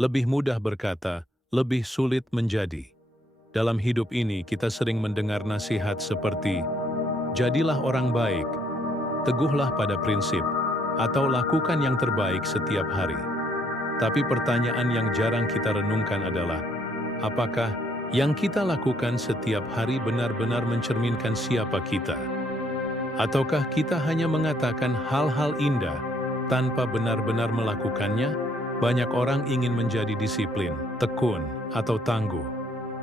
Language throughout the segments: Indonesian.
lebih mudah berkata, lebih sulit menjadi. Dalam hidup ini kita sering mendengar nasihat seperti, jadilah orang baik, teguhlah pada prinsip, atau lakukan yang terbaik setiap hari. Tapi pertanyaan yang jarang kita renungkan adalah, apakah yang kita lakukan setiap hari benar-benar mencerminkan siapa kita? Ataukah kita hanya mengatakan hal-hal indah tanpa benar-benar melakukannya? Banyak orang ingin menjadi disiplin, tekun, atau tangguh.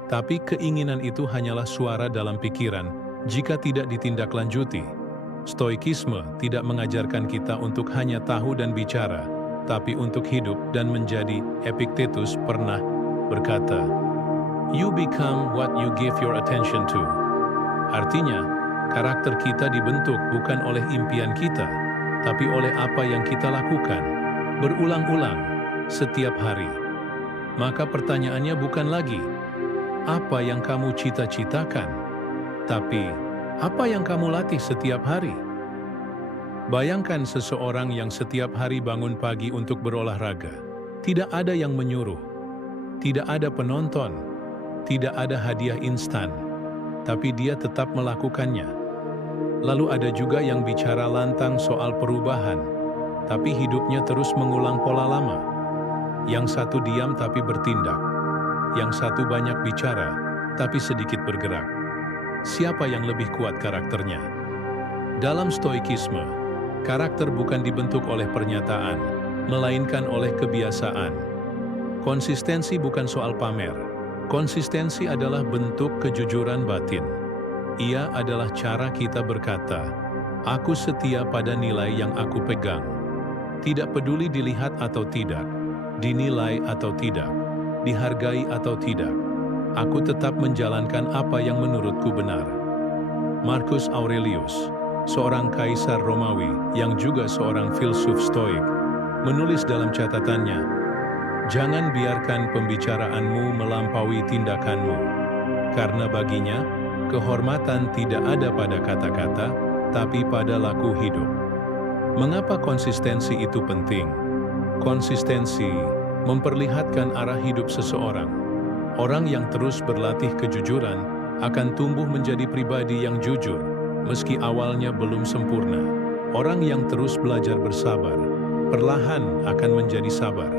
Tapi keinginan itu hanyalah suara dalam pikiran jika tidak ditindaklanjuti. Stoikisme tidak mengajarkan kita untuk hanya tahu dan bicara, tapi untuk hidup dan menjadi. Epictetus pernah berkata, "You become what you give your attention to." Artinya, karakter kita dibentuk bukan oleh impian kita, tapi oleh apa yang kita lakukan, berulang-ulang, setiap hari. Maka pertanyaannya bukan lagi, apa yang kamu cita-citakan, tapi apa yang kamu latih setiap hari? Bayangkan seseorang yang setiap hari bangun pagi untuk berolahraga. Tidak ada yang menyuruh, tidak ada penonton, tidak ada hadiah instan, tapi dia tetap melakukannya. Lalu ada juga yang bicara lantang soal perubahan, tapi hidupnya terus mengulang pola lama. Yang satu diam tapi bertindak, yang satu banyak bicara, tapi sedikit bergerak. Siapa yang lebih kuat karakternya? Dalam Stoikisme, karakter bukan dibentuk oleh pernyataan, melainkan oleh kebiasaan. Konsistensi bukan soal pamer. Konsistensi adalah bentuk kejujuran batin. Ia adalah cara kita berkata, aku setia pada nilai yang aku pegang. Tidak peduli dilihat atau tidak, dinilai atau tidak, dihargai atau tidak. Aku tetap menjalankan apa yang menurutku benar. Marcus Aurelius, seorang kaisar Romawi yang juga seorang filsuf Stoik, menulis dalam catatannya, jangan biarkan pembicaraanmu melampaui tindakanmu, karena baginya, kehormatan tidak ada pada kata-kata, tapi pada laku hidup. Mengapa konsistensi itu penting? Konsistensi memperlihatkan arah hidup seseorang. Orang yang terus berlatih kejujuran akan tumbuh menjadi pribadi yang jujur, meski awalnya belum sempurna. Orang yang terus belajar bersabar, perlahan akan menjadi sabar.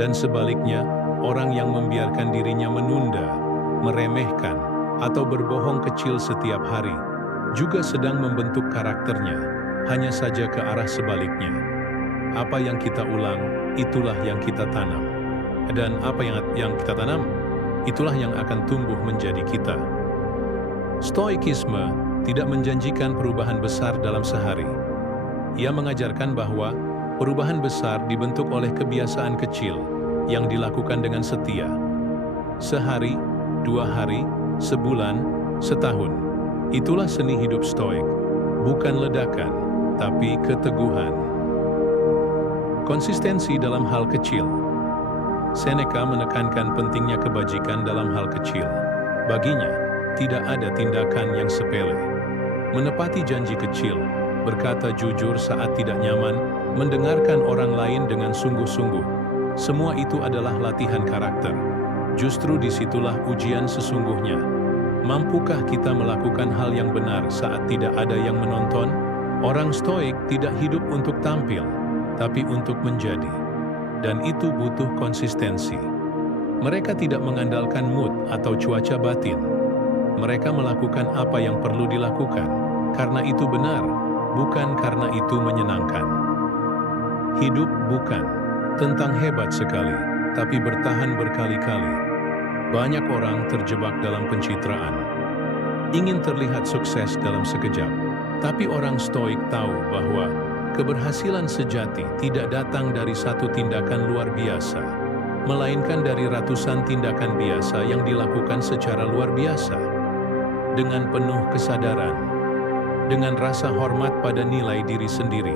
Dan sebaliknya, orang yang membiarkan dirinya menunda, meremehkan, atau berbohong kecil setiap hari, juga sedang membentuk karakternya, hanya saja ke arah sebaliknya. Apa yang kita ulang, itulah yang kita tanam. Dan apa yang kita tanam, itulah yang akan tumbuh menjadi kita. Stoikisme tidak menjanjikan perubahan besar dalam sehari. Ia mengajarkan bahwa perubahan besar dibentuk oleh kebiasaan kecil yang dilakukan dengan setia. Sehari, 2 hari, sebulan, setahun. Itulah seni hidup Stoik, bukan ledakan, tapi keteguhan. Konsistensi dalam hal kecil. Seneca menekankan pentingnya kebajikan dalam hal kecil. Baginya, tidak ada tindakan yang sepele. Menepati janji kecil, berkata jujur saat tidak nyaman, mendengarkan orang lain dengan sungguh-sungguh. Semua itu adalah latihan karakter. Justru disitulah ujian sesungguhnya. Mampukah kita melakukan hal yang benar saat tidak ada yang menonton? Orang Stoik tidak hidup untuk tampil, tapi untuk menjadi. Dan itu butuh konsistensi. Mereka tidak mengandalkan mood atau cuaca batin. Mereka melakukan apa yang perlu dilakukan, karena itu benar, bukan karena itu menyenangkan. Hidup bukan tentang hebat sekali, tapi bertahan berkali-kali. Banyak orang terjebak dalam pencitraan, ingin terlihat sukses dalam sekejap. Tapi orang Stoik tahu bahwa keberhasilan sejati tidak datang dari satu tindakan luar biasa, melainkan dari ratusan tindakan biasa yang dilakukan secara luar biasa. Dengan penuh kesadaran, dengan rasa hormat pada nilai diri sendiri.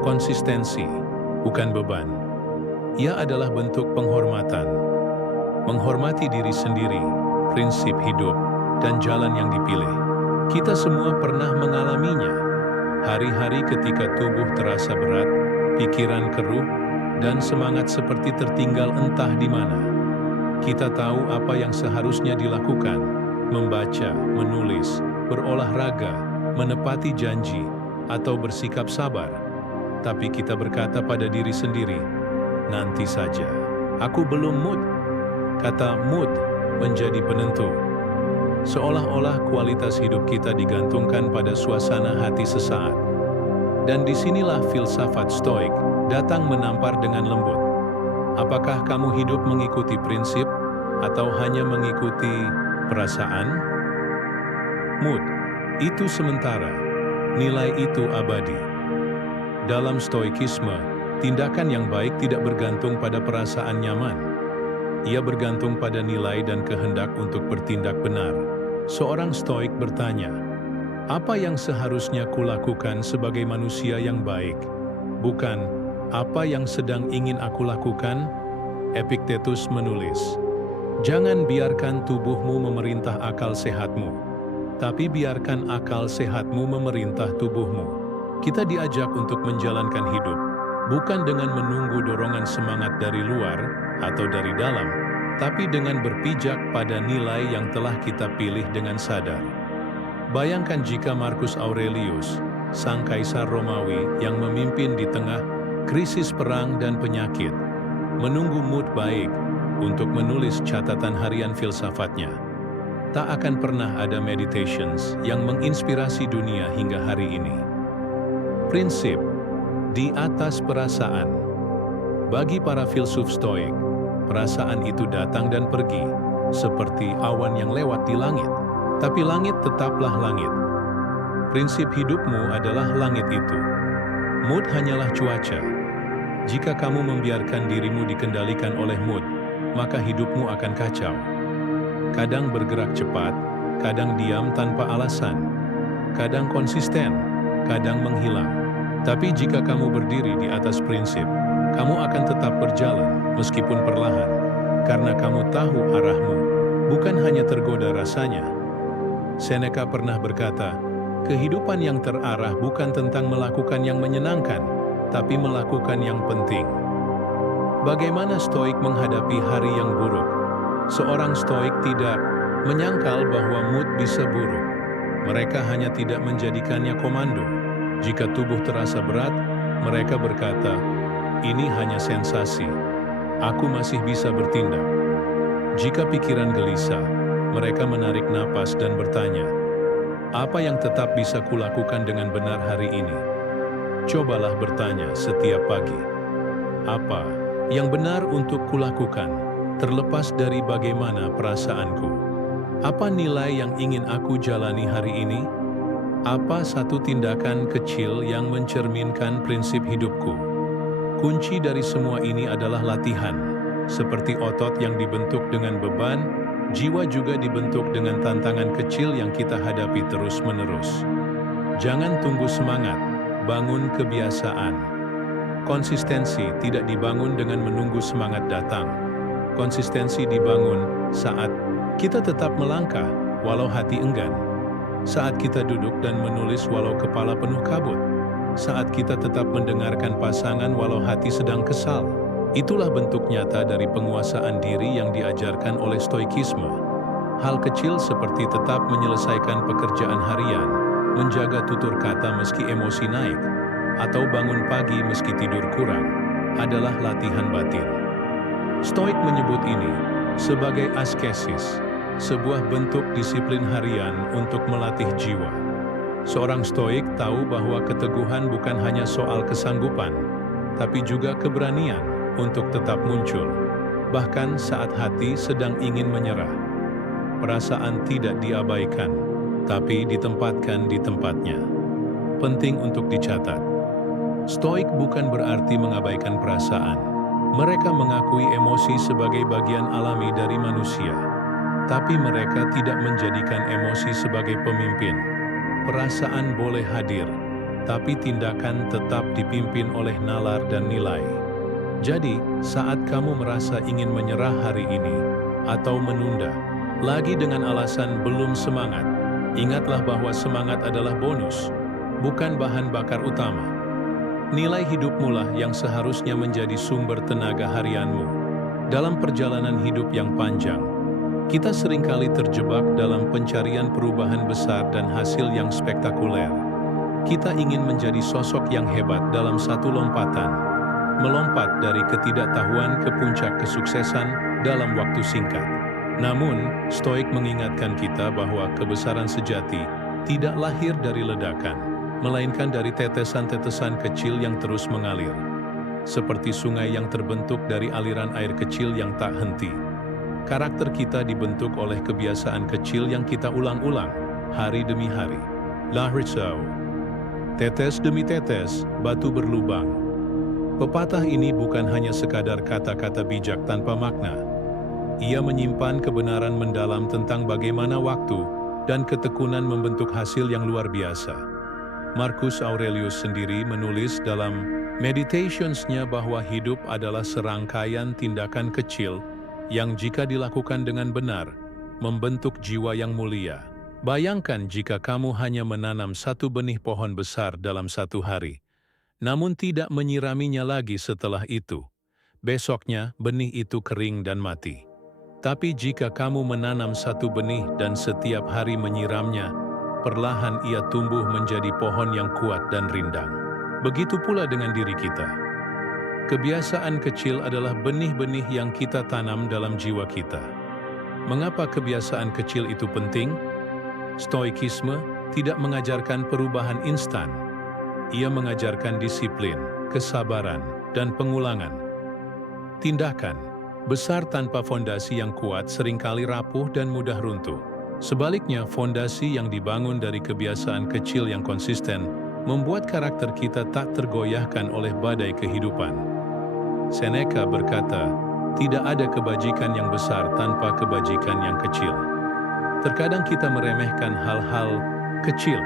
Konsistensi, bukan beban. Ia adalah bentuk penghormatan. Menghormati diri sendiri, prinsip hidup, dan jalan yang dipilih. Kita semua pernah mengalaminya. Hari-hari ketika tubuh terasa berat, pikiran keruh, dan semangat seperti tertinggal entah di mana. Kita tahu apa yang seharusnya dilakukan, membaca, menulis, berolahraga, menepati janji, atau bersikap sabar. Tapi kita berkata pada diri sendiri, nanti saja, aku belum mood. Kata mood menjadi penentu. Seolah-olah kualitas hidup kita digantungkan pada suasana hati sesaat. Dan disinilah filsafat Stoik datang menampar dengan lembut. Apakah kamu hidup mengikuti prinsip atau hanya mengikuti perasaan? Mood itu sementara, nilai itu abadi. Dalam Stoikisme, tindakan yang baik tidak bergantung pada perasaan nyaman. Ia bergantung pada nilai dan kehendak untuk bertindak benar. Seorang Stoik bertanya, apa yang seharusnya kulakukan sebagai manusia yang baik? Bukan, apa yang sedang ingin aku lakukan? Epictetus menulis, jangan biarkan tubuhmu memerintah akal sehatmu, tapi biarkan akal sehatmu memerintah tubuhmu. Kita diajak untuk menjalankan hidup, bukan dengan menunggu dorongan semangat dari luar atau dari dalam, tapi dengan berpijak pada nilai yang telah kita pilih dengan sadar. Bayangkan jika Marcus Aurelius, sang kaisar Romawi yang memimpin di tengah krisis perang dan penyakit, menunggu mood baik untuk menulis catatan harian filsafatnya. Tak akan pernah ada meditations yang menginspirasi dunia hingga hari ini. Prinsip di atas perasaan. Bagi para filsuf Stoik, perasaan itu datang dan pergi, seperti awan yang lewat di langit, tapi langit tetaplah langit. Prinsip hidupmu adalah langit itu. Mood hanyalah cuaca. Jika kamu membiarkan dirimu dikendalikan oleh mood, maka hidupmu akan kacau. Kadang bergerak cepat, kadang diam tanpa alasan, kadang konsisten, kadang menghilang. Tapi jika kamu berdiri di atas prinsip, kamu akan tetap berjalan meskipun perlahan, karena kamu tahu arahmu, bukan hanya tergoda rasanya. Seneca pernah berkata, kehidupan yang terarah bukan tentang melakukan yang menyenangkan, tapi melakukan yang penting. Bagaimana Stoik menghadapi hari yang buruk? Seorang Stoik tidak menyangkal bahwa mood bisa buruk. Mereka hanya tidak menjadikannya komando. Jika tubuh terasa berat, mereka berkata, ini hanya sensasi, aku masih bisa bertindak. Jika pikiran gelisah, mereka menarik napas dan bertanya, apa yang tetap bisa kulakukan dengan benar hari ini? Cobalah bertanya setiap pagi, apa yang benar untuk kulakukan, terlepas dari bagaimana perasaanku? Apa nilai yang ingin aku jalani hari ini? Apa satu tindakan kecil yang mencerminkan prinsip hidupku? Kunci dari semua ini adalah latihan. Seperti otot yang dibentuk dengan beban, jiwa juga dibentuk dengan tantangan kecil yang kita hadapi terus-menerus. Jangan tunggu semangat, bangun kebiasaan. Konsistensi tidak dibangun dengan menunggu semangat datang. Konsistensi dibangun saat kita tetap melangkah, walau hati enggan. Saat kita duduk dan menulis walau kepala penuh kabut. Saat kita tetap mendengarkan pasangan walau hati sedang kesal. Itulah bentuk nyata dari penguasaan diri yang diajarkan oleh Stoikisme. Hal kecil seperti tetap menyelesaikan pekerjaan harian, menjaga tutur kata meski emosi naik, atau bangun pagi meski tidur kurang, adalah latihan batin. Stoik menyebut ini sebagai askesis, sebuah bentuk disiplin harian untuk melatih jiwa. Seorang Stoik tahu bahwa keteguhan bukan hanya soal kesanggupan, tapi juga keberanian untuk tetap muncul, bahkan saat hati sedang ingin menyerah. Perasaan tidak diabaikan, tapi ditempatkan di tempatnya. Penting untuk dicatat. Stoik bukan berarti mengabaikan perasaan. Mereka mengakui emosi sebagai bagian alami dari manusia. Tapi mereka tidak menjadikan emosi sebagai pemimpin. Perasaan boleh hadir, tapi tindakan tetap dipimpin oleh nalar dan nilai. Jadi, saat kamu merasa ingin menyerah hari ini, atau menunda, lagi dengan alasan belum semangat, ingatlah bahwa semangat adalah bonus, bukan bahan bakar utama. Nilai hidupmu lah yang seharusnya menjadi sumber tenaga harianmu. Dalam perjalanan hidup yang panjang, kita seringkali terjebak dalam pencarian perubahan besar dan hasil yang spektakuler. Kita ingin menjadi sosok yang hebat dalam satu lompatan, melompat dari ketidaktahuan ke puncak kesuksesan dalam waktu singkat. Namun, Stoik mengingatkan kita bahwa kebesaran sejati tidak lahir dari ledakan, melainkan dari tetesan-tetesan kecil yang terus mengalir. Seperti sungai yang terbentuk dari aliran air kecil yang tak henti. Karakter kita dibentuk oleh kebiasaan kecil yang kita ulang-ulang, hari demi hari. Lahirtsau. Tetes demi tetes, batu berlubang. Pepatah ini bukan hanya sekadar kata-kata bijak tanpa makna. Ia menyimpan kebenaran mendalam tentang bagaimana waktu dan ketekunan membentuk hasil yang luar biasa. Marcus Aurelius sendiri menulis dalam Meditations-nya bahwa hidup adalah serangkaian tindakan kecil yang jika dilakukan dengan benar, membentuk jiwa yang mulia. Bayangkan jika kamu hanya menanam satu benih pohon besar dalam satu hari, namun tidak menyiraminya lagi setelah itu. Besoknya, benih itu kering dan mati. Tapi jika kamu menanam satu benih dan setiap hari menyiramnya, perlahan ia tumbuh menjadi pohon yang kuat dan rindang. Begitu pula dengan diri kita. Kebiasaan kecil adalah benih-benih yang kita tanam dalam jiwa kita. Mengapa kebiasaan kecil itu penting? Stoikisme tidak mengajarkan perubahan instan. Ia mengajarkan disiplin, kesabaran, dan pengulangan. Tindakan besar tanpa fondasi yang kuat seringkali rapuh dan mudah runtuh. Sebaliknya, fondasi yang dibangun dari kebiasaan kecil yang konsisten membuat karakter kita tak tergoyahkan oleh badai kehidupan. Seneca berkata, tidak ada kebajikan yang besar tanpa kebajikan yang kecil. Terkadang kita meremehkan hal-hal kecil,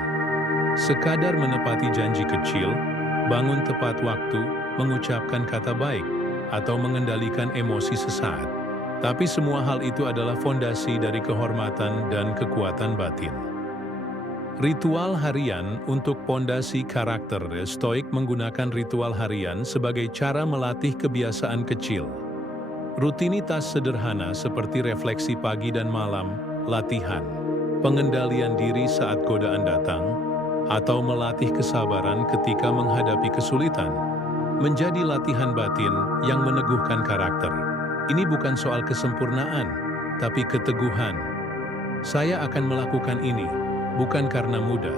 sekadar menepati janji kecil, bangun tepat waktu, mengucapkan kata baik, atau mengendalikan emosi sesaat. Tapi semua hal itu adalah fondasi dari kehormatan dan kekuatan batin. Ritual harian untuk pondasi karakter. Stoik menggunakan ritual harian sebagai cara melatih kebiasaan kecil. Rutinitas sederhana seperti refleksi pagi dan malam, latihan, pengendalian diri saat godaan datang, atau melatih kesabaran ketika menghadapi kesulitan, menjadi latihan batin yang meneguhkan karakter. Ini bukan soal kesempurnaan, tapi keteguhan. Saya akan melakukan ini, bukan karena mudah,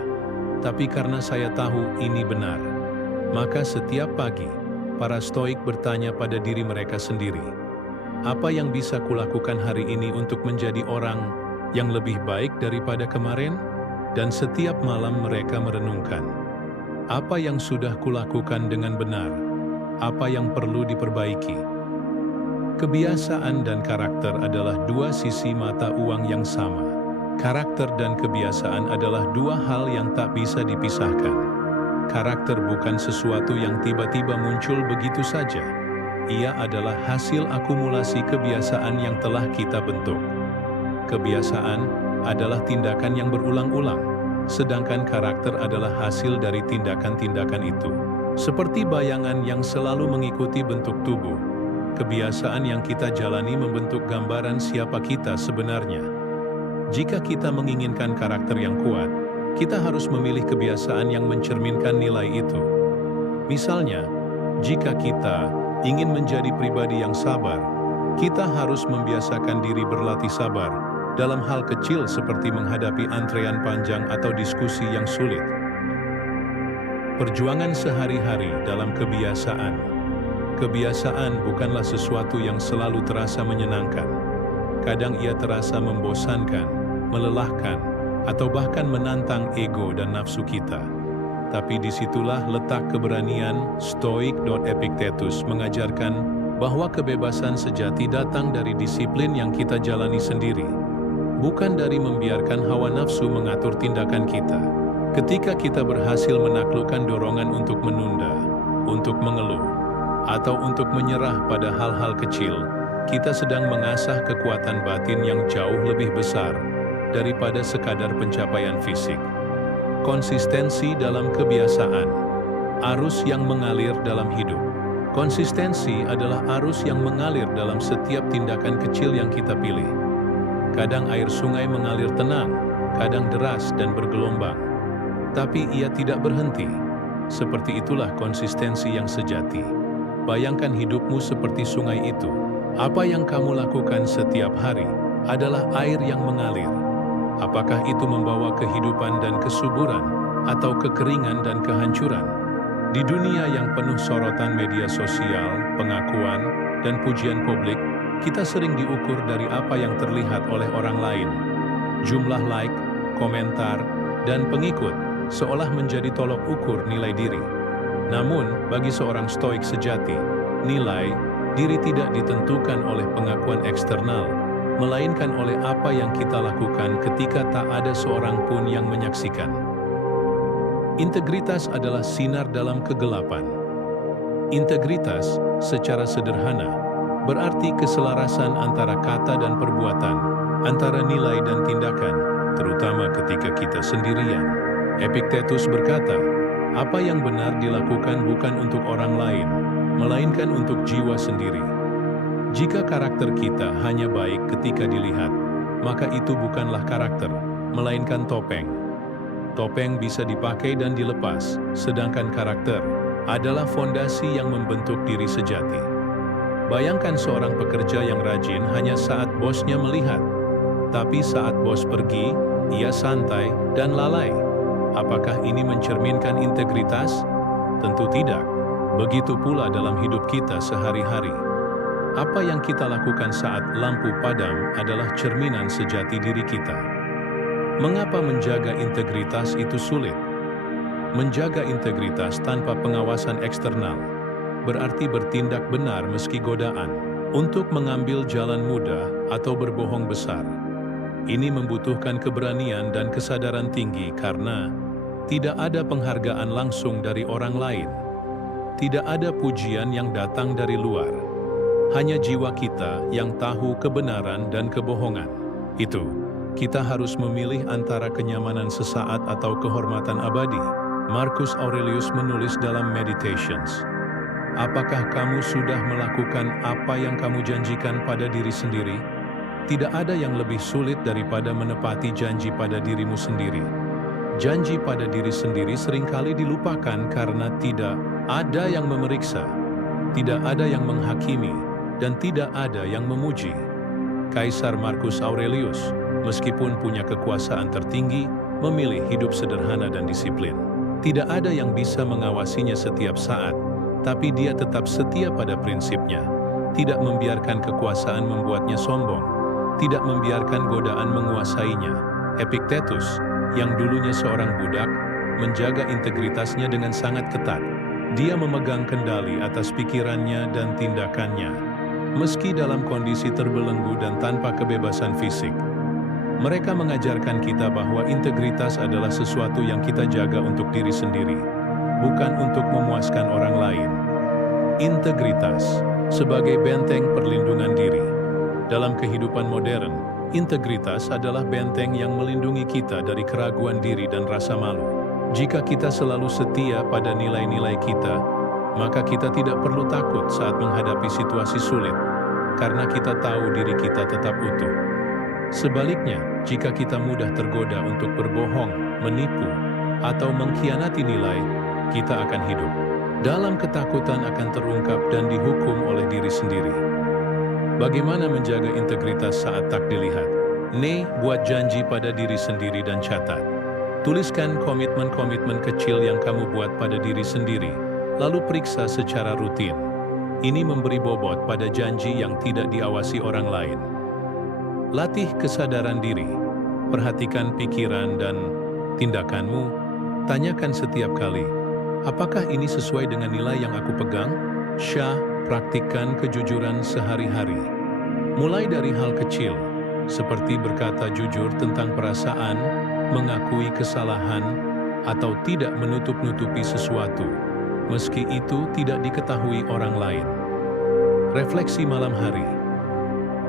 tapi karena saya tahu ini benar. Maka setiap pagi, para Stoik bertanya pada diri mereka sendiri, apa yang bisa kulakukan hari ini untuk menjadi orang yang lebih baik daripada kemarin? Dan setiap malam mereka merenungkan, apa yang sudah kulakukan dengan benar? Apa yang perlu diperbaiki? Kebiasaan dan karakter adalah dua sisi mata uang yang sama. Karakter dan kebiasaan adalah dua hal yang tak bisa dipisahkan. Karakter bukan sesuatu yang tiba-tiba muncul begitu saja. Ia adalah hasil akumulasi kebiasaan yang telah kita bentuk. Kebiasaan adalah tindakan yang berulang-ulang, sedangkan karakter adalah hasil dari tindakan-tindakan itu. Seperti bayangan yang selalu mengikuti bentuk tubuh, kebiasaan yang kita jalani membentuk gambaran siapa kita sebenarnya. Jika kita menginginkan karakter yang kuat, kita harus memilih kebiasaan yang mencerminkan nilai itu. Misalnya, jika kita ingin menjadi pribadi yang sabar, kita harus membiasakan diri berlatih sabar dalam hal kecil seperti menghadapi antrean panjang atau diskusi yang sulit. Perjuangan sehari-hari dalam kebiasaan. Kebiasaan bukanlah sesuatu yang selalu terasa menyenangkan. Kadang ia terasa membosankan, melelahkan, atau bahkan menantang ego dan nafsu kita. Tapi disitulah letak keberanian. Stoik.Epictetus mengajarkan bahwa kebebasan sejati datang dari disiplin yang kita jalani sendiri, bukan dari membiarkan hawa nafsu mengatur tindakan kita. Ketika kita berhasil menaklukkan dorongan untuk menunda, untuk mengeluh, atau untuk menyerah pada hal-hal kecil, kita sedang mengasah kekuatan batin yang jauh lebih besar daripada sekadar pencapaian fisik. Konsistensi dalam kebiasaan. arus yang mengalir dalam hidup. Konsistensi adalah arus yang mengalir dalam setiap tindakan kecil yang kita pilih. Kadang air sungai mengalir tenang, kadang deras dan bergelombang. Tapi ia tidak berhenti. Seperti itulah konsistensi yang sejati. Bayangkan hidupmu seperti sungai itu. Apa yang kamu lakukan setiap hari adalah air yang mengalir. Apakah itu membawa kehidupan dan kesuburan, atau kekeringan dan kehancuran? Di dunia yang penuh sorotan media sosial, pengakuan, dan pujian publik, kita sering diukur dari apa yang terlihat oleh orang lain. Jumlah like, komentar, dan pengikut seolah menjadi tolok ukur nilai diri. Namun, bagi seorang stoik sejati, nilai diri tidak ditentukan oleh pengakuan eksternal, melainkan oleh apa yang kita lakukan ketika tak ada seorang pun yang menyaksikan. Integritas adalah sinar dalam kegelapan. Integritas, secara sederhana, berarti keselarasan antara kata dan perbuatan, antara nilai dan tindakan, terutama ketika kita sendirian. Epictetus berkata, apa yang benar dilakukan bukan untuk orang lain, melainkan untuk jiwa sendiri. Jika karakter kita hanya baik ketika dilihat, maka itu bukanlah karakter, melainkan topeng. Topeng bisa dipakai dan dilepas, sedangkan karakter adalah fondasi yang membentuk diri sejati. Bayangkan seorang pekerja yang rajin hanya saat bosnya melihat, tapi saat bos pergi, ia santai dan lalai. Apakah ini mencerminkan integritas? Tentu tidak. Begitu pula dalam hidup kita sehari-hari. Apa yang kita lakukan saat lampu padam adalah cerminan sejati diri kita. Mengapa menjaga integritas itu sulit? Menjaga integritas tanpa pengawasan eksternal berarti bertindak benar meski godaan untuk mengambil jalan mudah atau berbohong besar. Ini membutuhkan keberanian dan kesadaran tinggi karena tidak ada penghargaan langsung dari orang lain. Tidak ada pujian yang datang dari luar. Hanya jiwa kita yang tahu kebenaran dan kebohongan. Kita harus memilih antara kenyamanan sesaat atau kehormatan abadi. Marcus Aurelius menulis dalam Meditations, apakah kamu sudah melakukan apa yang kamu janjikan pada diri sendiri? Tidak ada yang lebih sulit daripada menepati janji pada dirimu sendiri. Janji pada diri sendiri seringkali dilupakan karena tidak ada yang memeriksa, tidak ada yang menghakimi, dan tidak ada yang memuji. Kaisar Marcus Aurelius, meskipun punya kekuasaan tertinggi, memilih hidup sederhana dan disiplin. Tidak ada yang bisa mengawasinya setiap saat, tapi dia tetap setia pada prinsipnya. Tidak membiarkan kekuasaan membuatnya sombong, tidak membiarkan godaan menguasainya. Epictetus, yang dulunya seorang budak, menjaga integritasnya dengan sangat ketat. Dia memegang kendali atas pikirannya dan tindakannya, meski dalam kondisi terbelenggu dan tanpa kebebasan fisik. Mereka mengajarkan kita bahwa integritas adalah sesuatu yang kita jaga untuk diri sendiri, bukan untuk memuaskan orang lain. Integritas sebagai benteng perlindungan diri. Dalam kehidupan modern, integritas adalah benteng yang melindungi kita dari keraguan diri dan rasa malu. Jika kita selalu setia pada nilai-nilai kita, maka kita tidak perlu takut saat menghadapi situasi sulit, karena kita tahu diri kita tetap utuh. Sebaliknya, jika kita mudah tergoda untuk berbohong, menipu, atau mengkhianati nilai, kita akan hidup dalam ketakutan akan terungkap dan dihukum oleh diri sendiri. Bagaimana menjaga integritas saat tak dilihat? Buat janji pada diri sendiri dan catat. Tuliskan komitmen-komitmen kecil yang kamu buat pada diri sendiri, lalu periksa secara rutin. Ini memberi bobot pada janji yang tidak diawasi orang lain. Latih kesadaran diri. Perhatikan pikiran dan tindakanmu. Tanyakan setiap kali, apakah ini sesuai dengan nilai yang aku pegang? Praktikkan kejujuran sehari-hari. Mulai dari hal kecil, seperti berkata jujur tentang perasaan, mengakui kesalahan, atau tidak menutup-nutupi sesuatu, meski itu tidak diketahui orang lain. Refleksi malam hari.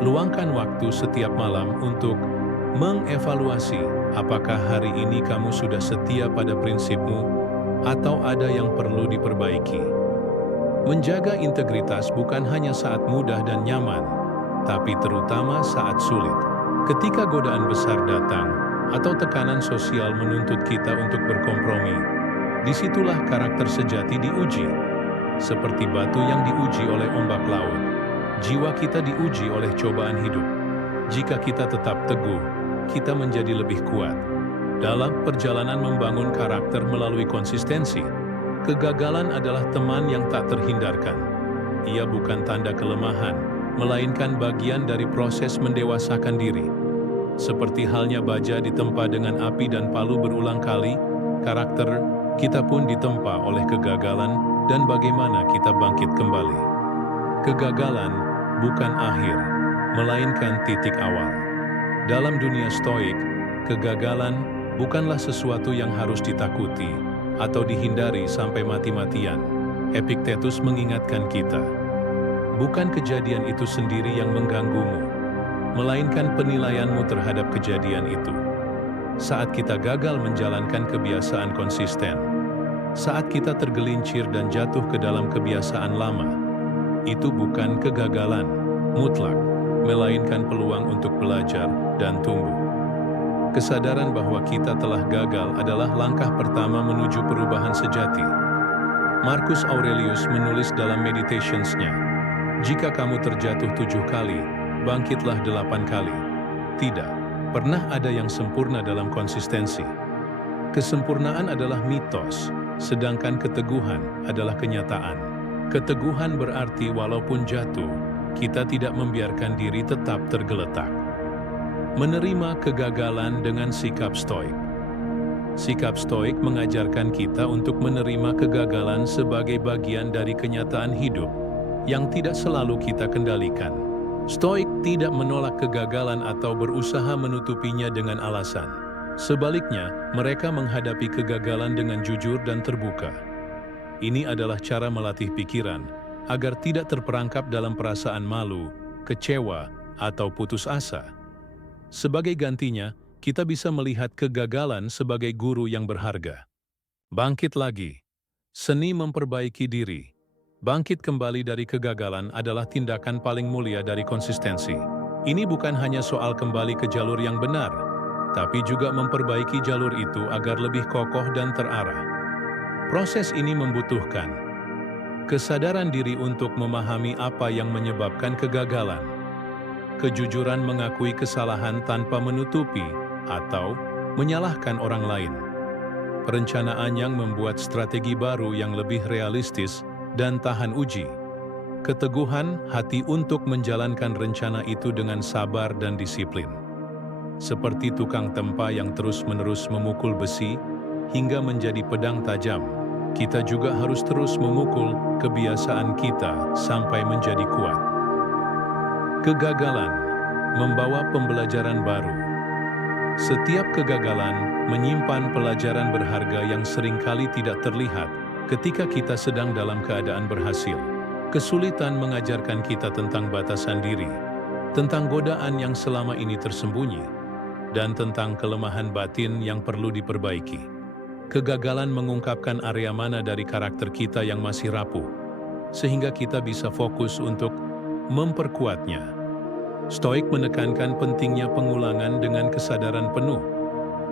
Luangkan waktu setiap malam untuk mengevaluasi apakah hari ini kamu sudah setia pada prinsipmu, atau ada yang perlu diperbaiki. Menjaga integritas bukan hanya saat mudah dan nyaman, tapi terutama saat sulit. Ketika godaan besar datang, atau tekanan sosial menuntut kita untuk berkompromi, disitulah karakter sejati diuji. Seperti batu yang diuji oleh ombak laut, jiwa kita diuji oleh cobaan hidup. Jika kita tetap teguh, kita menjadi lebih kuat. Dalam perjalanan membangun karakter melalui konsistensi, kegagalan adalah teman yang tak terhindarkan. Ia bukan tanda kelemahan, melainkan bagian dari proses mendewasakan diri. Seperti halnya baja ditempa dengan api dan palu berulang kali, karakter kita pun ditempa oleh kegagalan dan bagaimana kita bangkit kembali. Kegagalan bukan akhir, melainkan titik awal. Dalam dunia Stoik, kegagalan bukanlah sesuatu yang harus ditakuti atau dihindari sampai mati-matian. Epictetus mengingatkan kita, bukan kejadian itu sendiri yang mengganggumu, melainkan penilaianmu terhadap kejadian itu. Saat kita gagal menjalankan kebiasaan konsisten, saat kita tergelincir dan jatuh ke dalam kebiasaan lama, itu bukan kegagalan mutlak, melainkan peluang untuk belajar dan tumbuh. Kesadaran bahwa kita telah gagal adalah langkah pertama menuju perubahan sejati. Marcus Aurelius menulis dalam Meditations-nya, "Jika kamu terjatuh 7 kali, bangkitlah 8 kali." Tidak pernah ada yang sempurna dalam konsistensi. Kesempurnaan adalah mitos, sedangkan keteguhan adalah kenyataan. Keteguhan berarti walaupun jatuh, kita tidak membiarkan diri tetap tergeletak. Menerima kegagalan dengan sikap stoik. Sikap stoik mengajarkan kita untuk menerima kegagalan sebagai bagian dari kenyataan hidup yang tidak selalu kita kendalikan. Stoik tidak menolak kegagalan atau berusaha menutupinya dengan alasan. Sebaliknya, mereka menghadapi kegagalan dengan jujur dan terbuka. Ini adalah cara melatih pikiran agar tidak terperangkap dalam perasaan malu, kecewa, atau putus asa. Sebagai gantinya, kita bisa melihat kegagalan sebagai guru yang berharga. Bangkit lagi. Seni memperbaiki diri. Bangkit kembali dari kegagalan adalah tindakan paling mulia dari konsistensi. Ini bukan hanya soal kembali ke jalur yang benar, tapi juga memperbaiki jalur itu agar lebih kokoh dan terarah. Proses ini membutuhkan kesadaran diri untuk memahami apa yang menyebabkan kegagalan, kejujuran mengakui kesalahan tanpa menutupi atau menyalahkan orang lain, perencanaan yang membuat strategi baru yang lebih realistis dan tahan uji, keteguhan hati untuk menjalankan rencana itu dengan sabar dan disiplin. Seperti tukang tempa yang terus-menerus memukul besi hingga menjadi pedang tajam, kita juga harus terus memukul kebiasaan kita sampai menjadi kuat. Kegagalan membawa pembelajaran baru. Setiap kegagalan menyimpan pelajaran berharga yang seringkali tidak terlihat ketika kita sedang dalam keadaan berhasil. Kesulitan mengajarkan kita tentang batasan diri, tentang godaan yang selama ini tersembunyi, dan tentang kelemahan batin yang perlu diperbaiki. Kegagalan mengungkapkan area mana dari karakter kita yang masih rapuh, sehingga kita bisa fokus untuk memperkuatnya. Stoik menekankan pentingnya pengulangan dengan kesadaran penuh,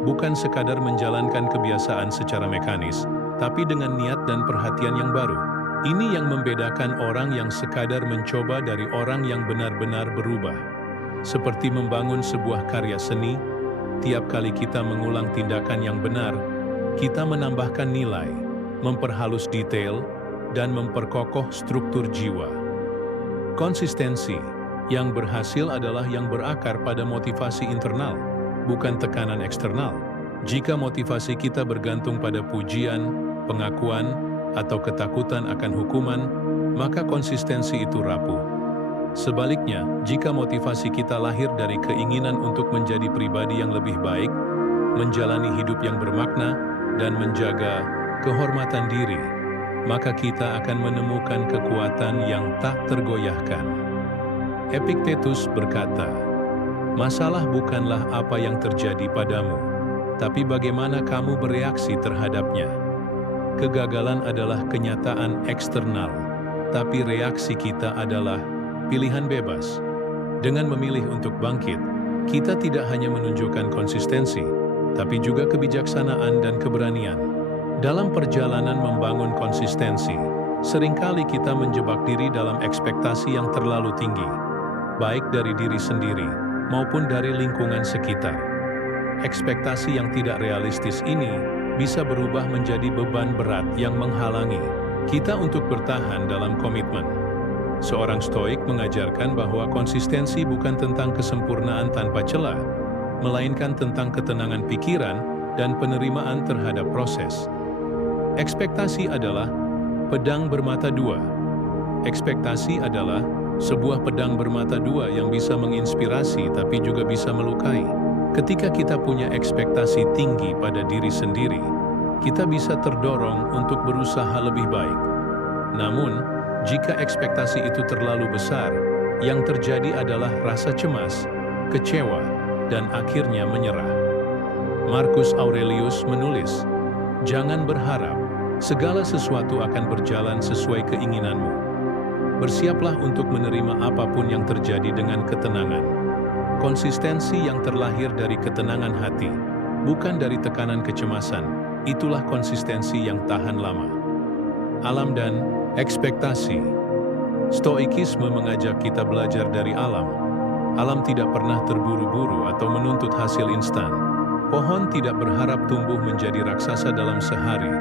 bukan sekadar menjalankan kebiasaan secara mekanis, tapi dengan niat dan perhatian yang baru. Ini yang membedakan orang yang sekadar mencoba dari orang yang benar-benar berubah. Seperti membangun sebuah karya seni, tiap kali kita mengulang tindakan yang benar, kita menambahkan nilai, memperhalus detail, dan memperkokoh struktur jiwa. Konsistensi yang berhasil adalah yang berakar pada motivasi internal, bukan tekanan eksternal. Jika motivasi kita bergantung pada pujian, pengakuan, atau ketakutan akan hukuman, maka konsistensi itu rapuh. Sebaliknya, jika motivasi kita lahir dari keinginan untuk menjadi pribadi yang lebih baik, menjalani hidup yang bermakna, dan menjaga kehormatan diri, maka kita akan menemukan kekuatan yang tak tergoyahkan. Epictetus berkata, "Masalah bukanlah apa yang terjadi padamu, tapi bagaimana kamu bereaksi terhadapnya." Kegagalan adalah kenyataan eksternal, tapi reaksi kita adalah pilihan bebas. Dengan memilih untuk bangkit, kita tidak hanya menunjukkan konsistensi, tapi juga kebijaksanaan dan keberanian. Dalam perjalanan membangun konsistensi, seringkali kita menjebak diri dalam ekspektasi yang terlalu tinggi, baik dari diri sendiri maupun dari lingkungan sekitar. Ekspektasi yang tidak realistis ini bisa berubah menjadi beban berat yang menghalangi kita untuk bertahan dalam komitmen. Seorang Stoik mengajarkan bahwa konsistensi bukan tentang kesempurnaan tanpa celah, melainkan tentang ketenangan pikiran dan penerimaan terhadap proses. Ekspektasi adalah pedang bermata dua. Ekspektasi adalah sebuah pedang bermata dua yang bisa menginspirasi tapi juga bisa melukai. Ketika kita punya ekspektasi tinggi pada diri sendiri, kita bisa terdorong untuk berusaha lebih baik. Namun, jika ekspektasi itu terlalu besar, yang terjadi adalah rasa cemas, kecewa, dan akhirnya menyerah. Marcus Aurelius menulis, "Jangan berharap segala sesuatu akan berjalan sesuai keinginanmu. Bersiaplah untuk menerima apapun yang terjadi dengan ketenangan." Konsistensi yang terlahir dari ketenangan hati, bukan dari tekanan kecemasan, itulah konsistensi yang tahan lama. Alam dan ekspektasi. Stoikisme mengajak kita belajar dari alam. Alam tidak pernah terburu-buru atau menuntut hasil instan. Pohon tidak berharap tumbuh menjadi raksasa dalam sehari.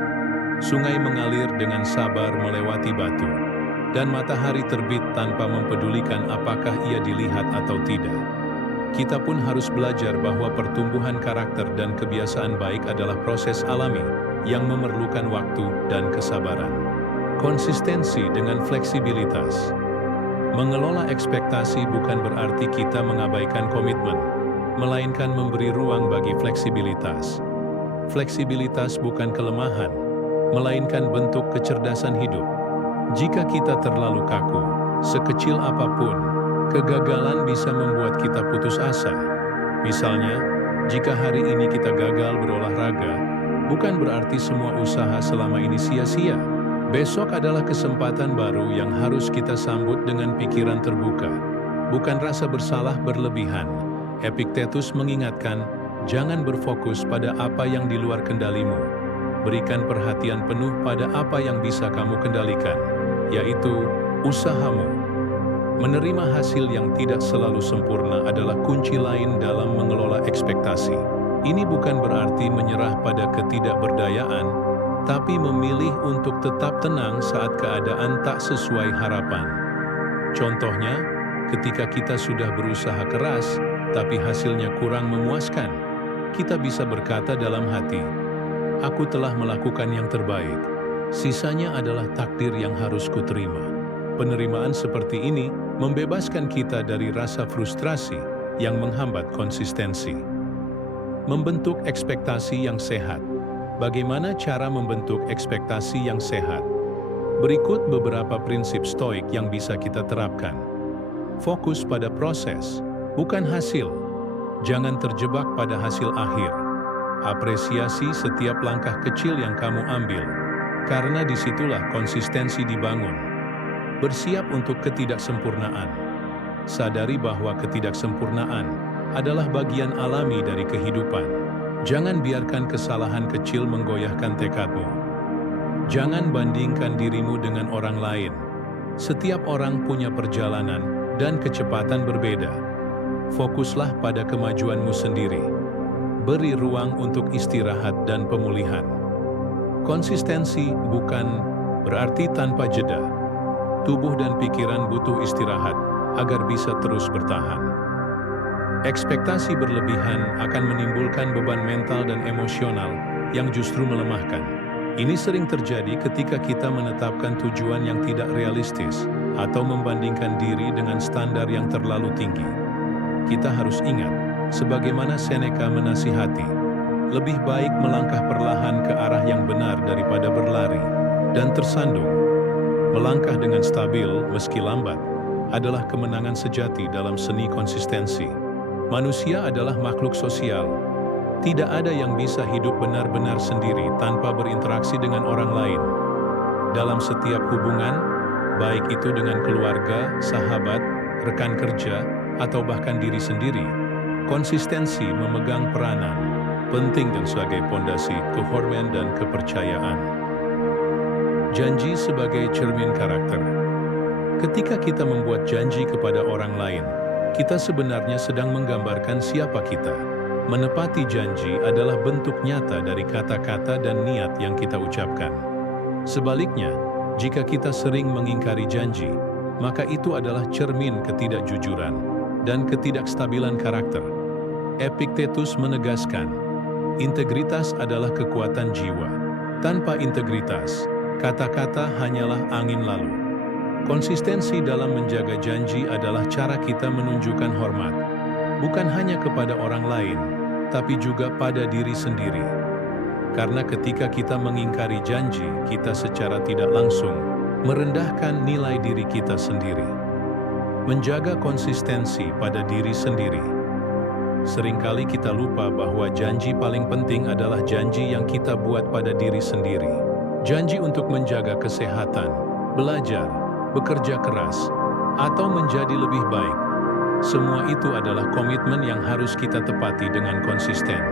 Sungai mengalir dengan sabar melewati batu, dan matahari terbit tanpa mempedulikan apakah ia dilihat atau tidak. Kita pun harus belajar bahwa pertumbuhan karakter dan kebiasaan baik adalah proses alami yang memerlukan waktu dan kesabaran. Konsistensi dengan fleksibilitas. Mengelola ekspektasi bukan berarti kita mengabaikan komitmen, melainkan memberi ruang bagi fleksibilitas. Fleksibilitas bukan kelemahan, melainkan bentuk kecerdasan hidup. Jika kita terlalu kaku, sekecil apapun, kegagalan bisa membuat kita putus asa. Misalnya, jika hari ini kita gagal berolahraga, bukan berarti semua usaha selama ini sia-sia. Besok adalah kesempatan baru yang harus kita sambut dengan pikiran terbuka, bukan rasa bersalah berlebihan. Epictetus mengingatkan, jangan berfokus pada apa yang di luar kendalimu. Berikan perhatian penuh pada apa yang bisa kamu kendalikan, yaitu usahamu. Menerima hasil yang tidak selalu sempurna adalah kunci lain dalam mengelola ekspektasi. Ini bukan berarti menyerah pada ketidakberdayaan, tapi memilih untuk tetap tenang saat keadaan tak sesuai harapan. Contohnya, ketika kita sudah berusaha keras, tapi hasilnya kurang memuaskan, kita bisa berkata dalam hati, "Aku telah melakukan yang terbaik. Sisanya adalah takdir yang harus kuterima." Penerimaan seperti ini membebaskan kita dari rasa frustrasi yang menghambat konsistensi. Membentuk ekspektasi yang sehat. Bagaimana cara membentuk ekspektasi yang sehat? Berikut beberapa prinsip stoik yang bisa kita terapkan. Fokus pada proses, bukan hasil. Jangan terjebak pada hasil akhir. Apresiasi setiap langkah kecil yang kamu ambil, karena disitulah konsistensi dibangun. Bersiap untuk ketidaksempurnaan. Sadari bahwa ketidaksempurnaan adalah bagian alami dari kehidupan. Jangan biarkan kesalahan kecil menggoyahkan tekadmu. Jangan bandingkan dirimu dengan orang lain. Setiap orang punya perjalanan dan kecepatan berbeda. Fokuslah pada kemajuanmu sendiri. Beri ruang untuk istirahat dan pemulihan. Konsistensi bukan berarti tanpa jeda. Tubuh dan pikiran butuh istirahat agar bisa terus bertahan. Ekspektasi berlebihan akan menimbulkan beban mental dan emosional yang justru melemahkan. Ini sering terjadi ketika kita menetapkan tujuan yang tidak realistis atau membandingkan diri dengan standar yang terlalu tinggi. Kita harus ingat, sebagaimana Seneca menasihati, lebih baik melangkah perlahan ke arah yang benar daripada berlari dan tersandung. Melangkah dengan stabil meski lambat adalah kemenangan sejati dalam seni konsistensi. Manusia adalah makhluk sosial. Tidak ada yang bisa hidup benar-benar sendiri tanpa berinteraksi dengan orang lain. Dalam setiap hubungan, baik itu dengan keluarga, sahabat, rekan kerja, atau bahkan diri sendiri, konsistensi memegang peranan penting dan sebagai pondasi kehormatan dan kepercayaan. Janji sebagai cermin karakter. Ketika kita membuat janji kepada orang lain, kita sebenarnya sedang menggambarkan siapa kita. Menepati janji adalah bentuk nyata dari kata-kata dan niat yang kita ucapkan. Sebaliknya, jika kita sering mengingkari janji, maka itu adalah cermin ketidakjujuran dan ketidakstabilan karakter. Epictetus menegaskan, integritas adalah kekuatan jiwa. Tanpa integritas, kata-kata hanyalah angin lalu. Konsistensi dalam menjaga janji adalah cara kita menunjukkan hormat, bukan hanya kepada orang lain, tapi juga pada diri sendiri. Karena ketika kita mengingkari janji, kita secara tidak langsung merendahkan nilai diri kita sendiri. Menjaga konsistensi pada diri sendiri. Seringkali kita lupa bahwa janji paling penting adalah janji yang kita buat pada diri sendiri. Janji untuk menjaga kesehatan, belajar, bekerja keras, atau menjadi lebih baik. Semua itu adalah komitmen yang harus kita tepati dengan konsisten.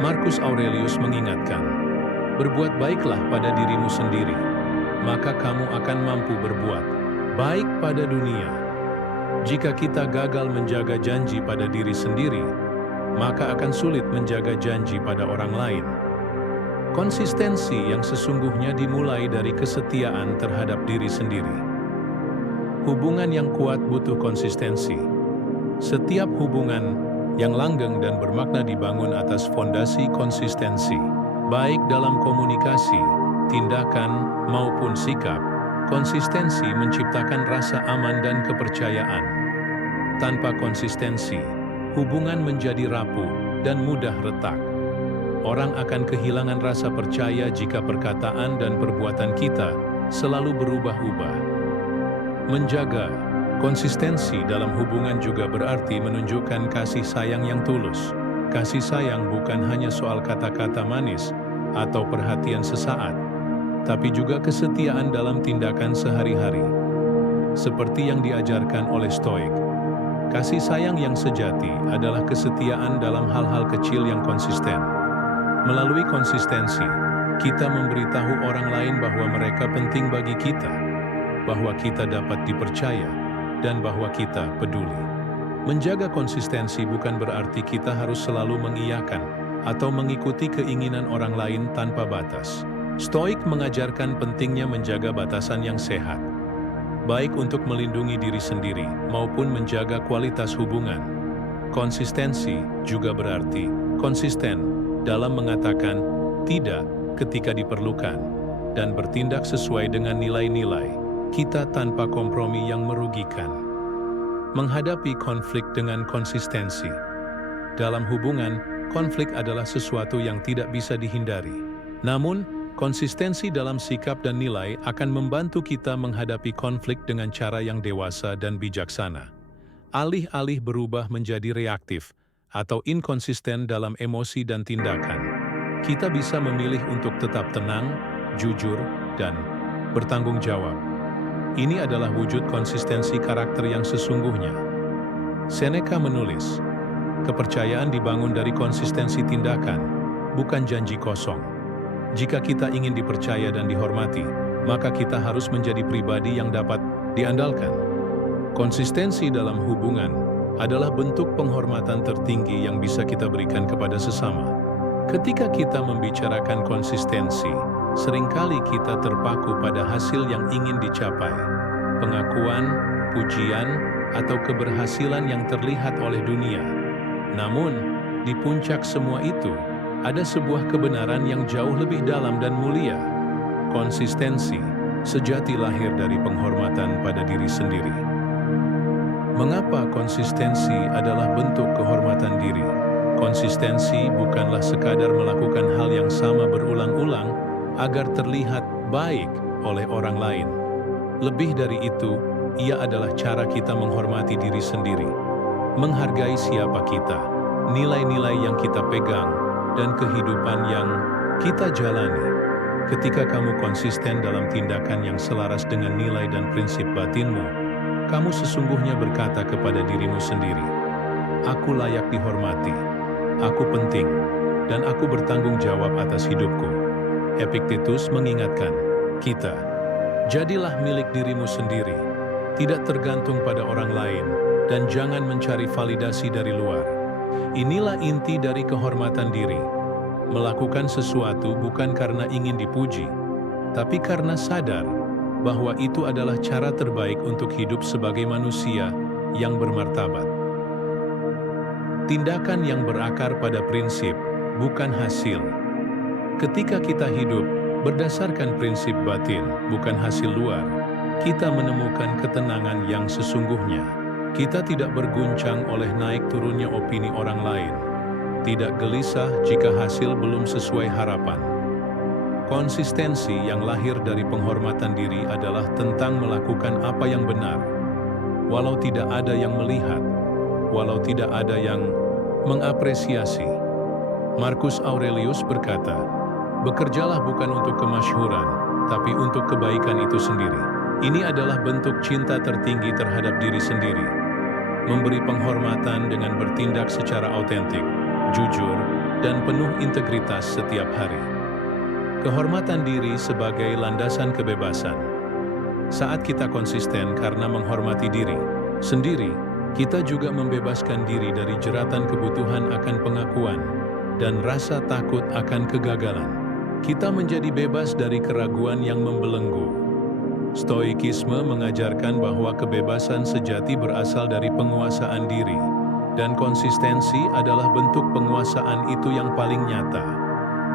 Marcus Aurelius mengingatkan, berbuat baiklah pada dirimu sendiri, maka kamu akan mampu berbuat baik pada dunia. Jika kita gagal menjaga janji pada diri sendiri, maka akan sulit menjaga janji pada orang lain. Konsistensi yang sesungguhnya dimulai dari kesetiaan terhadap diri sendiri. Hubungan yang kuat butuh konsistensi. Setiap hubungan yang langgeng dan bermakna dibangun atas fondasi konsistensi, baik dalam komunikasi, tindakan, maupun sikap. Konsistensi menciptakan rasa aman dan kepercayaan. Tanpa konsistensi, hubungan menjadi rapuh dan mudah retak. Orang akan kehilangan rasa percaya jika perkataan dan perbuatan kita selalu berubah-ubah. Menjaga konsistensi dalam hubungan juga berarti menunjukkan kasih sayang yang tulus. Kasih sayang bukan hanya soal kata-kata manis atau perhatian sesaat, tapi juga kesetiaan dalam tindakan sehari-hari. Seperti yang diajarkan oleh Stoik, kasih sayang yang sejati adalah kesetiaan dalam hal-hal kecil yang konsisten. Melalui konsistensi, kita memberitahu orang lain bahwa mereka penting bagi kita, bahwa kita dapat dipercaya, dan bahwa kita peduli. Menjaga konsistensi bukan berarti kita harus selalu mengiyakan atau mengikuti keinginan orang lain tanpa batas. Stoik mengajarkan pentingnya menjaga batasan yang sehat, baik untuk melindungi diri sendiri maupun menjaga kualitas hubungan. Konsistensi juga berarti konsisten dalam mengatakan tidak ketika diperlukan dan bertindak sesuai dengan nilai-nilai kita tanpa kompromi yang merugikan. Menghadapi konflik dengan konsistensi. Dalam hubungan, konflik adalah sesuatu yang tidak bisa dihindari. Namun, konsistensi dalam sikap dan nilai akan membantu kita menghadapi konflik dengan cara yang dewasa dan bijaksana. Alih-alih berubah menjadi reaktif atau inkonsisten dalam emosi dan tindakan, kita bisa memilih untuk tetap tenang, jujur, dan bertanggung jawab. Ini adalah wujud konsistensi karakter yang sesungguhnya. Seneca menulis, kepercayaan dibangun dari konsistensi tindakan, bukan janji kosong. Jika kita ingin dipercaya dan dihormati, maka kita harus menjadi pribadi yang dapat diandalkan. Konsistensi dalam hubungan adalah bentuk penghormatan tertinggi yang bisa kita berikan kepada sesama. Ketika kita membicarakan konsistensi, seringkali kita terpaku pada hasil yang ingin dicapai, pengakuan, pujian, atau keberhasilan yang terlihat oleh dunia. Namun, di puncak semua itu, ada sebuah kebenaran yang jauh lebih dalam dan mulia. Konsistensi sejati lahir dari penghormatan pada diri sendiri. Mengapa konsistensi adalah bentuk kehormatan diri? Konsistensi bukanlah sekadar melakukan hal yang sama berulang-ulang agar terlihat baik oleh orang lain. Lebih dari itu, ia adalah cara kita menghormati diri sendiri, menghargai siapa kita, nilai-nilai yang kita pegang, dan kehidupan yang kita jalani. Ketika kamu konsisten dalam tindakan yang selaras dengan nilai dan prinsip batinmu, kamu sesungguhnya berkata kepada dirimu sendiri, "Aku layak dihormati, aku penting, dan aku bertanggung jawab atas hidupku." Epictetus mengingatkan kita, jadilah milik dirimu sendiri, tidak tergantung pada orang lain, dan jangan mencari validasi dari luar. Inilah inti dari kehormatan diri, melakukan sesuatu bukan karena ingin dipuji, tapi karena sadar bahwa itu adalah cara terbaik untuk hidup sebagai manusia yang bermartabat. Tindakan yang berakar pada prinsip, bukan hasil. Ketika kita hidup berdasarkan prinsip batin, bukan hasil luar, kita menemukan ketenangan yang sesungguhnya. Kita tidak berguncang oleh naik turunnya opini orang lain, tidak gelisah jika hasil belum sesuai harapan. Konsistensi yang lahir dari penghormatan diri adalah tentang melakukan apa yang benar, walau tidak ada yang melihat, walau tidak ada yang mengapresiasi. Marcus Aurelius berkata, "Bekerjalah bukan untuk kemasyhuran, tapi untuk kebaikan itu sendiri." Ini adalah bentuk cinta tertinggi terhadap diri sendiri. Memberi penghormatan dengan bertindak secara autentik, jujur, dan penuh integritas setiap hari. Kehormatan diri sebagai landasan kebebasan. Saat kita konsisten karena menghormati diri sendiri, kita juga membebaskan diri dari jeratan kebutuhan akan pengakuan dan rasa takut akan kegagalan. Kita menjadi bebas dari keraguan yang membelenggu. Stoikisme mengajarkan bahwa kebebasan sejati berasal dari penguasaan diri, dan konsistensi adalah bentuk penguasaan itu yang paling nyata.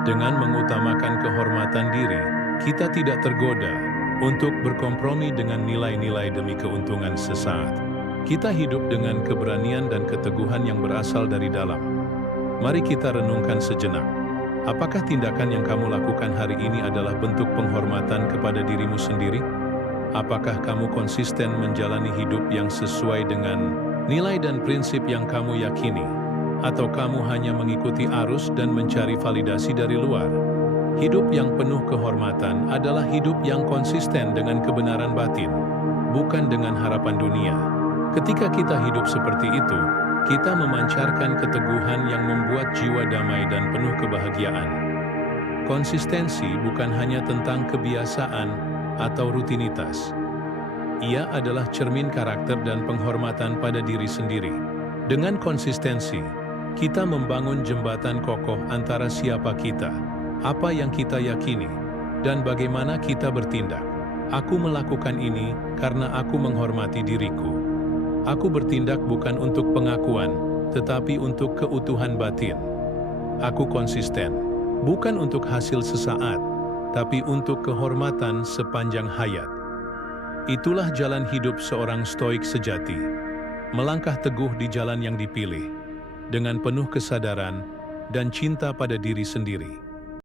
Dengan mengutamakan kehormatan diri, kita tidak tergoda untuk berkompromi dengan nilai-nilai demi keuntungan sesaat. Kita hidup dengan keberanian dan keteguhan yang berasal dari dalam. Mari kita renungkan sejenak. Apakah tindakan yang kamu lakukan hari ini adalah bentuk penghormatan kepada dirimu sendiri? Apakah kamu konsisten menjalani hidup yang sesuai dengan nilai dan prinsip yang kamu yakini? Atau kamu hanya mengikuti arus dan mencari validasi dari luar? Hidup yang penuh kehormatan adalah hidup yang konsisten dengan kebenaran batin, bukan dengan harapan dunia. Ketika kita hidup seperti itu, kita memancarkan keteguhan yang membuat jiwa damai dan penuh kebahagiaan. Konsistensi bukan hanya tentang kebiasaan atau rutinitas. Ia adalah cermin karakter dan penghormatan pada diri sendiri. Dengan konsistensi, kita membangun jembatan kokoh antara siapa kita, apa yang kita yakini, dan bagaimana kita bertindak. Aku melakukan ini karena aku menghormati diriku. Aku bertindak bukan untuk pengakuan, tetapi untuk keutuhan batin. Aku konsisten, bukan untuk hasil sesaat, tapi untuk kehormatan sepanjang hayat. Itulah jalan hidup seorang stoik sejati, melangkah teguh di jalan yang dipilih, dengan penuh kesadaran dan cinta pada diri sendiri.